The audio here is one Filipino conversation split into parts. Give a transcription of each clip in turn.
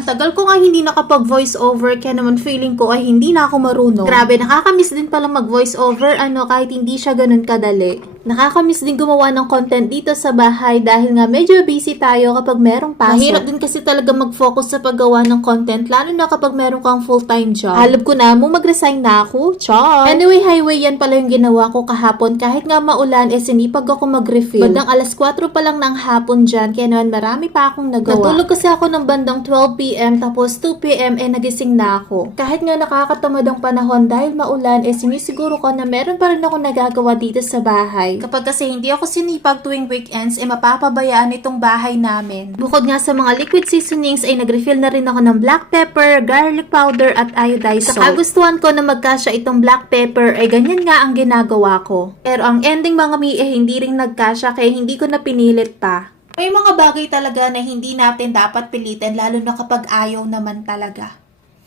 Ang tagal ko nga hindi nakapag-voice over, kaya naman feeling ko ay hindi na ako marunong. Grabe, nakakamiss din pala mag-voice over, kahit hindi siya ganun kadali. Nakakamiss din gumawa ng content dito sa bahay dahil nga medyo busy tayo kapag merong pasok. Mahirap din kasi talaga mag-focus sa paggawa ng content, lalo na kapag meron kang full-time job. Halap ko na mo mag-resign na ako. Char! Anyway, highway yan pala yung ginawa ko kahapon. Kahit nga maulan, sinipag ako mag-refill. Bandang alas 4 pa lang ng hapon dyan, kaya naman marami pa akong nagawa. Natulog kasi ako ng bandang 12 p.m. tapos 2 p.m. nagising na ako. Kahit nga nakakatamad ang panahon dahil maulan, sinisiguro ko na meron pa rin ako nagagawa dito sa bahay. Kapag kasi hindi ako sinipag tuwing weekends, mapapabayaan itong bahay namin. Bukod nga sa mga liquid seasonings, ay nag-refill na rin ako ng black pepper, garlic powder, at iodized salt. Sa kagustuhan ko na magkasya itong black pepper, ay ganyan nga ang ginagawa ko. Pero ang ending mga mi, hindi rin nagkasya, kaya hindi ko na pinilit pa. May mga bagay talaga na hindi natin dapat pilitin, lalo na kapag ayaw naman talaga.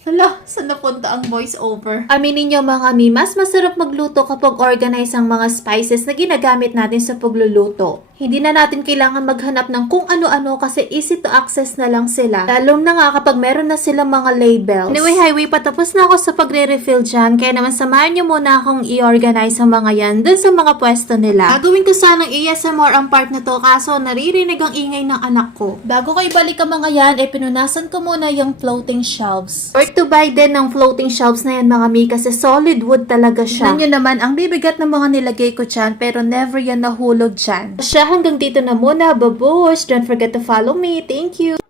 Hala, saan napunta ang voice over? Aminin nyo mga mi, mas masarap magluto kapag organize ang mga spices na ginagamit natin sa pagluluto. Hindi na natin kailangan maghanap ng kung ano-ano kasi easy to access na lang sila. Lalo na nga kapag meron na silang mga labels. Anyway, highway, patapos na ako sa pagre-refill dyan. Kaya naman samahan nyo muna akong i-organize ang mga yan dun sa mga pwesto nila. Gagawin ko sanang ASMR ang part na to kaso naririnig ang ingay ng anak ko. Bago ko ibalik ang mga yan, pinunasan ko muna yung floating shelves. Worth to buy din ng floating shelves na yan mga mi kasi solid wood talaga siya. Tignan nyo naman, ang bibigat ng mga nilagay ko dyan pero never yan nahulog dyan. Hanggang dito na muna. Babush! Don't forget to follow me. Thank you!